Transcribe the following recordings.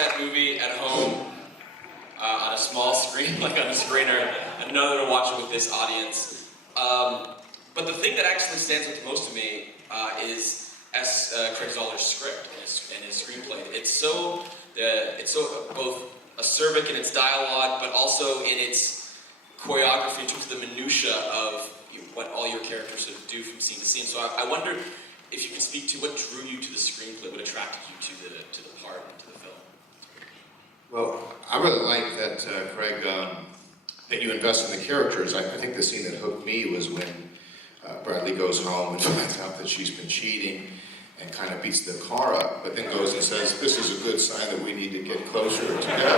that movie at home on a small screen, like on a screener, another to watch it with this audience. But the thing that actually stands out the most to me is Craig Zahler's script and his screenplay. It's so both acerbic in its dialogue, but also in its choreography, in terms of the minutia of what all your characters sort of do from scene to scene. So I wonder if you can speak to what drew you to the screenplay, what attracted you to the part, to the film. Well, I really like that, Craig, that you invest in the characters. I think the scene that hooked me was when Bradley goes home and finds out that she's been cheating and kind of beats the car up, but then goes and says, this is a good sign that we need to get closer together.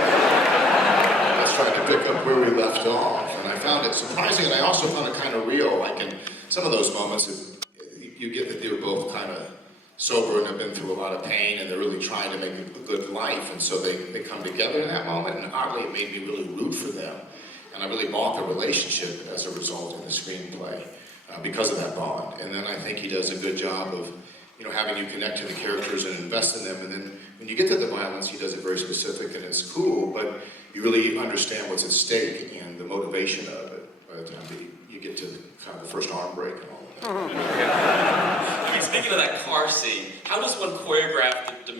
Let's try to pick up where we left off. And I found it surprising, and I also found it kind of real. Like in some of those moments, you get that they're both kind of sober and have been through a lot of pain, and they're really trying to make a good life, and so they come together in that moment, and oddly it made me really root for them. And I really bought the relationship as a result in the screenplay because of that bond. And then I think he does a good job of having you connect to the characters and invest in them, and then when you get to the violence, he does it very specific and it's cool, but you really understand what's at stake and the motivation of it by the time that you get to kind of the first arm break and all of that. I mean, speaking of that car scene, how does one choreograph the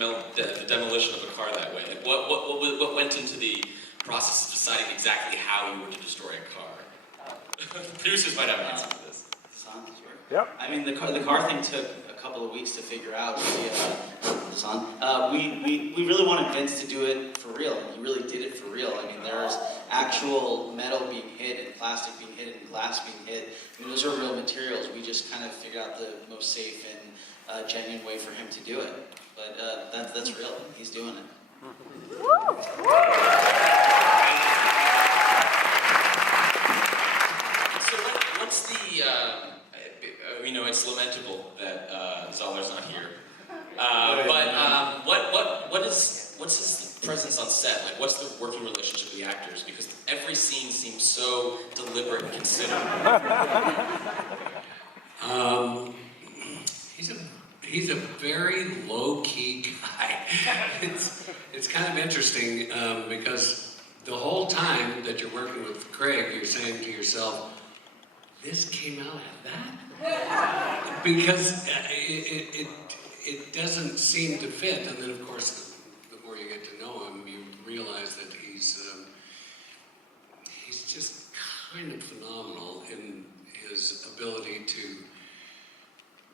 demolition of a car that way? Like, what went into the process of deciding exactly how you were to destroy a car? Producers might have an answer to this. Yep. I mean, the car thing took a couple of weeks to figure out. We really wanted Vince to do it for real. He really did it for real. I mean, there's actual metal being hit and plastic being hit and glass being hit. I mean, those are real materials. We just kind of figured out the most safe and genuine way for him to do it. But that's real. He's doing it. So what's the, it's lamentable that Zahler's not here. What's his presence on set? Like, what's the working relationship with the actors? Because every scene seems so deliberate and considered. He's a very low-key guy. It's kind of interesting because the whole time that you're working with Craig, you're saying to yourself, this came out at that? Because it doesn't seem to fit. And then, of course, the more you get to know him, you realize that he's just kind of phenomenal in his ability to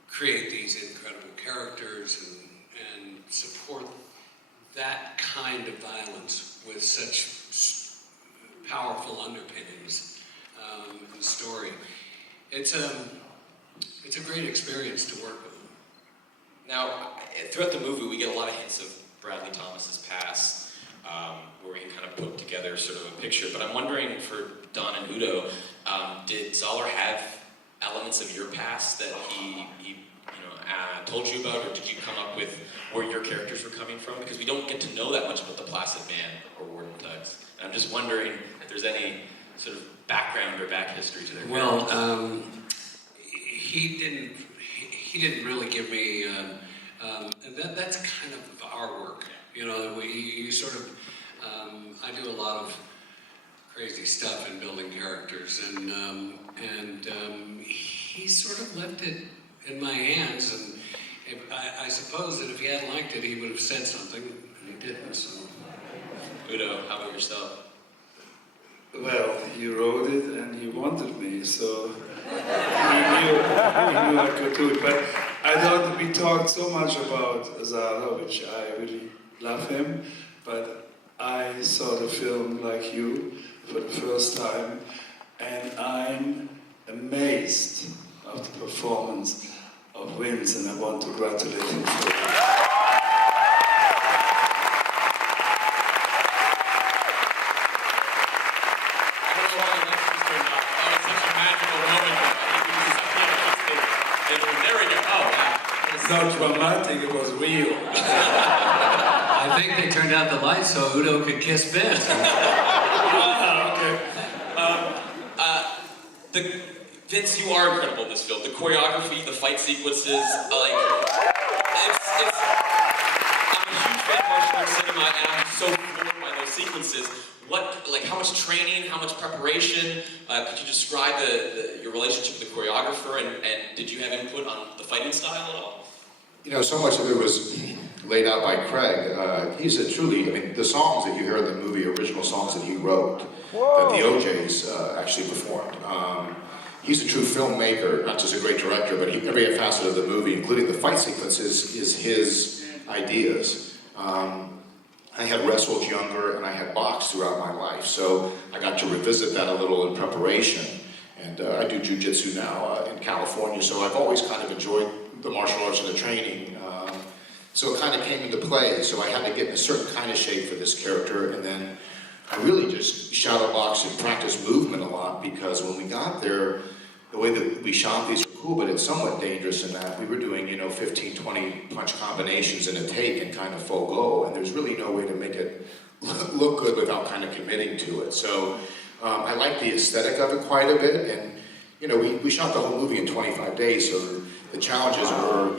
create these incredible characters and support that kind of violence with such powerful underpinnings in the story. It's a great experience to work with him. Now, throughout the movie, we get a lot of hints of Bradley Thomas's past, where we can kind of put together sort of a picture. But I'm wondering, for Don and Udo, did Zahler have elements of your past that he told you about, or did you come up with where your characters were coming from? Because we don't get to know that much about the Placid Man or Warden Tugs. And I'm just wondering if there's any sort of background or back history to their characters. Well, he didn't really give me, and that's kind of our work. You sort of, I do a lot of crazy stuff in building characters, and he sort of left it in my hands, and I suppose that if he hadn't liked it, he would have said something, and he didn't, so. Udo, how about yourself? Well, he wrote it and he wanted me, so he knew I could do it. But I thought we talked so much about Zahler, which I really love him, but I saw the film like you for the first time, and I'm amazed of the performance of Vince, and I want to congratulate him for it. Not dramatic, it was real. I think they turned out the lights so Udo could kiss Vince. Vince, you are incredible in this film. The choreography, the fight sequences, I'm a huge fan of martial arts cinema, and I'm so like how much training, how much preparation? Could you describe your relationship with the choreographer, and did you have input on the fighting style at all? You know, so much of it was laid out by Craig. He's a truly, I mean, the songs that you hear in the movie, original songs that he wrote, that the OJs actually performed. He's a true filmmaker, not just a great director, but every facet of the movie, including the fight sequences, is his ideas. I had wrestled younger and I had boxed throughout my life, so I got to revisit that a little in preparation. And I do jiu-jitsu now in California, so I've always kind of enjoyed the martial arts and the training. So it kind of came into play, so I had to get in a certain kind of shape for this character, and then I really just shadow boxed and practiced movement a lot, because when we got there, the way that we shot these were cool, but it's somewhat dangerous in that we were doing, 15, 20 punch combinations in a take and kind of full go, and there's really no way to make it look good without kind of committing to it. So I like the aesthetic of it quite a bit, and we shot the whole movie in 25 days, so the challenges were,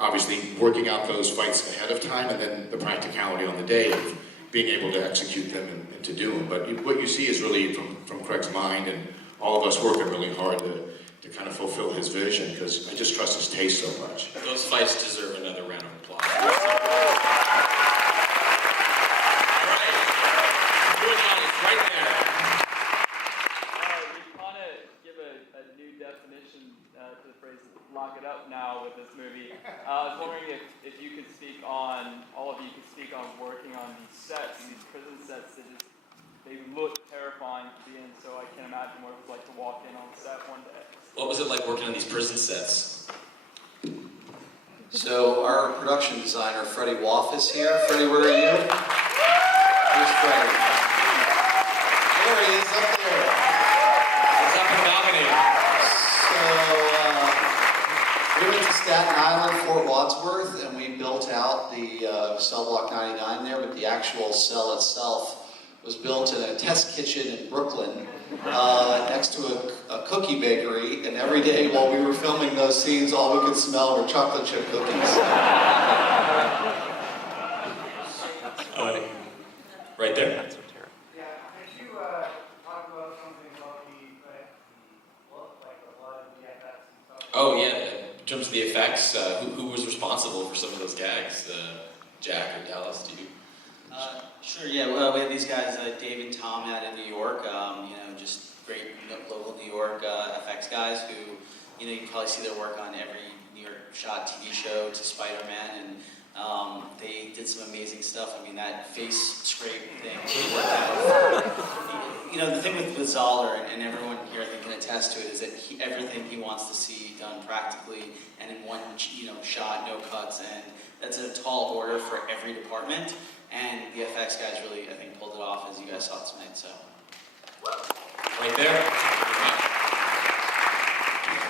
obviously working out those fights ahead of time, and then the practicality on the day of being able to execute them and to do them. But what you see is really from Craig's mind, and all of us working really hard to kind of fulfill his vision, because I just trust his taste so much. Those fights deserve another round of applause. Right there. We kind of give a new definition to the phrase "lock it up" now with this movie. I was wondering if you could speak on, all of you could speak on working on these sets, these prison sets that just, they look terrifying to be in, so I can't imagine what it was like to walk in on set one day. What was it like working on these prison sets? So our production designer, Freddie Woff, is here. Freddie, where are you? Where's Freddie? There he is, up there. What's up in the balcony? So we went to Staten Island, Fort Wadsworth, and we built out the cell block 99 there, but the actual cell itself was built in a test kitchen in Brooklyn next to a cookie bakery, and every day while we were filming those scenes, all we could smell were chocolate chip cookies. Right there. Yeah, could you talk about something about the look, like a lot of the effects and stuff? Oh yeah, in terms of the effects, who was responsible for some of those gags? Jack or Dallas, do you? Sure, yeah, well, we had these guys, Dave and Tom out in New York, just great local New York FX guys who, you can probably see their work on every New York shot TV show to Spider-Man, and they did some amazing stuff. I mean, that face scrape thing, the thing with Zahler, and everyone here I think can attest to it, is that everything he wants to see done practically and in one shot, no cuts, and that's a tall order for every department. And the FX guys really, I think, pulled it off, as you guys saw tonight, so. Right there.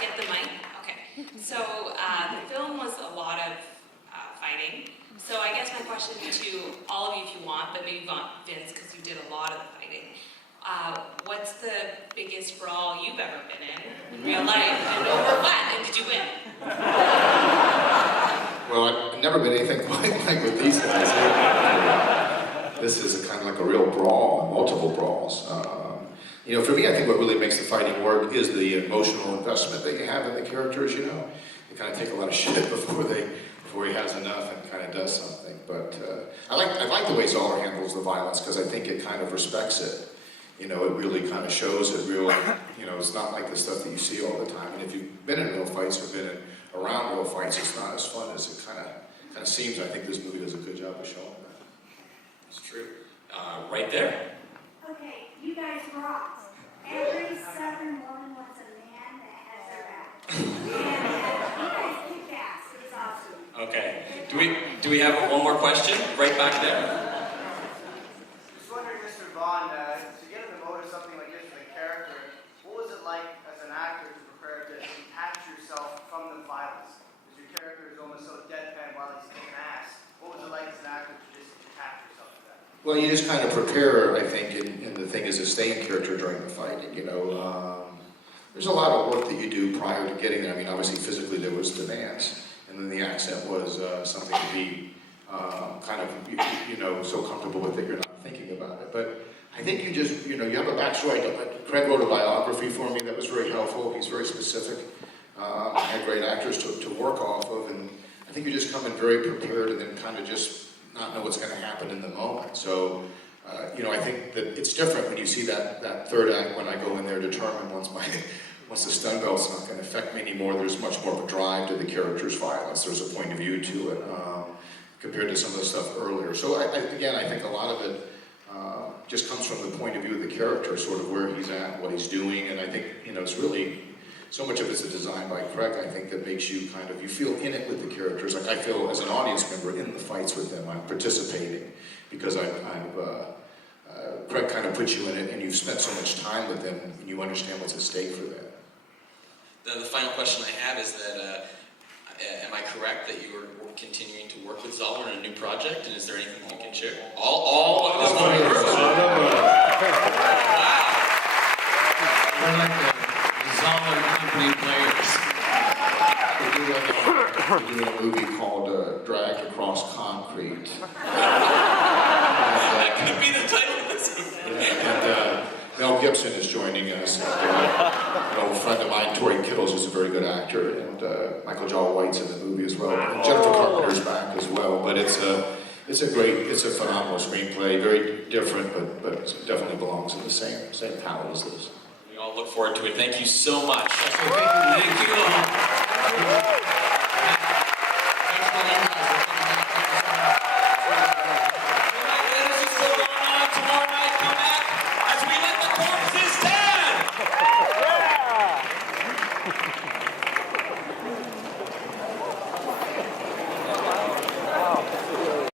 Get the mic? Okay. So the film was a lot of fighting. So I guess my question to all of you, if you want, but maybe Vince, because you did a lot of the fighting. What's the biggest brawl you've ever been in real life, and over what? And did you win? Well, I've never been anything quite like with these guys. This is kind of like a real brawl, multiple brawls. For me, I think what really makes the fighting work is the emotional investment that you have in the characters. They kind of take a lot of shit before he has enough and kind of does something. But I like the way Zahler handles the violence, because I think it kind of respects it. It really kind of shows it real. It's not like the stuff that you see all the time. And if you've been in real fights or been around real fights, it's not as fun as it kind of seems. I think this movie does a good job of showing that. It's true. Right there. Okay, you guys rock. Every Southern woman wants a man that has their back. And you guys kick ass. It's awesome. Okay. Do we have one more question? Right back there. Just wondering, Mr. Vaughn, to get in the mode of something like this with a character, what was it like as an actor to prepare to detach yourself from the violence? Because your character is almost so deadpan while he's kicking ass. What was it like as an actor to just detach yourself from that? Well, you just kind of prepare, I think, and the thing is to stay in character during the fighting. There's a lot of work that you do prior to getting there. I mean, obviously, physically there was the dance, and then the accent was something to be kind of, so comfortable with that you're not thinking about it. But I think you just, you have a backstory. Craig wrote a biography for me that was very helpful. He's very specific. I had great actors to work off of, and I think you just come in very prepared and then kind of just not know what's going to happen in the moment. So, I think that it's different when you see that third act when I go in there determined once the stun belt's not going to affect me anymore. There's much more of a drive to the character's violence. There's a point of view to it compared to some of the stuff earlier. So I think a lot of it just comes from the point of view of the character, sort of where he's at, what he's doing, and I think, it's really, so much of it's a design by Craig, I think, that makes you you feel in it with the characters. Like I feel as an audience member in the fights with them, I'm participating, because Craig kind of puts you in it, and you've spent so much time with them, and you understand what's at stake for that. The final question I have is that, am I correct that you are continuing to work with Zahler on a new project, and is there anything you can share? All of this one. We're like the Zahler company players. We're doing a movie called Dragged Across Concrete. That could be the title of this movie. And Mel Gibson is joining us. An old friend of mine, Tori Kittles, is a very good actor, and Michael Jai White's in the movie as well. And Jennifer Carpenter's back as well. But it's a phenomenal screenplay, very different, but definitely belongs in the same palette as this. We all look forward to it. Thank you so much. Thank you all.